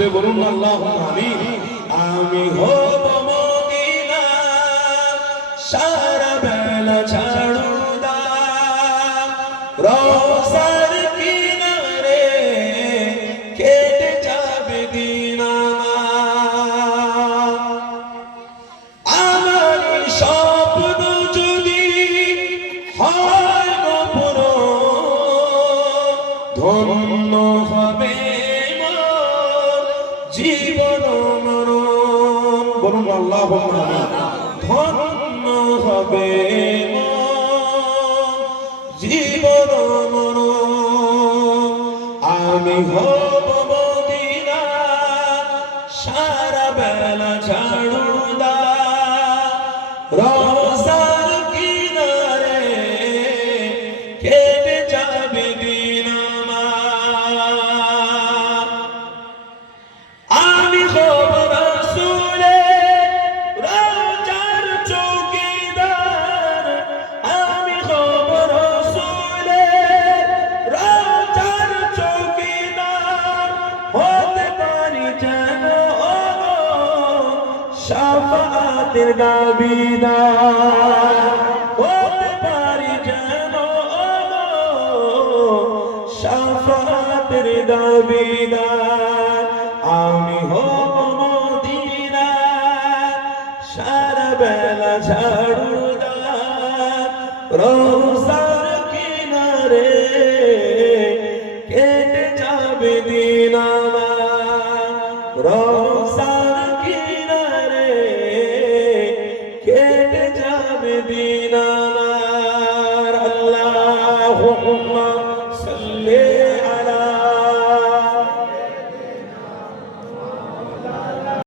জোরে বলুন আল্লাহুম্মা আমিন। আমি হব মদিনা সারা বেলা ঝাড়ুদার, রওজার কিনারে কেটে যাবে দিন আমার। আমার স্বপ্ন যদি হয় গো পূরণ, ধন্য হবে মোর জীবন মরণ। বলুন আল্লাহুম্মা আমিন। ধন্য হবে মোর জীবন মরণ। আমি হব মদিনা সারা বেলা ঝাড়ুদার, রওজার কিনারে কেটে যাবে দিন আমার। আমি হব রাসূলের রওজার চৌকিদার, আমি হব রাসূলের রওজার চৌকিদার, হতে পারি যেন শাফাআতের দাবিদার, হতে পারি যেন শাফাআতের দাবিদার। আমি হব মদিনা সারা বেলা ঝাড়ুদার, রওজার কিনারে কেটে যাবে দিন আমার। রওজার কিনারে কেটে যাবে দিন আমার। আল্লাহুম্মা সাল্লি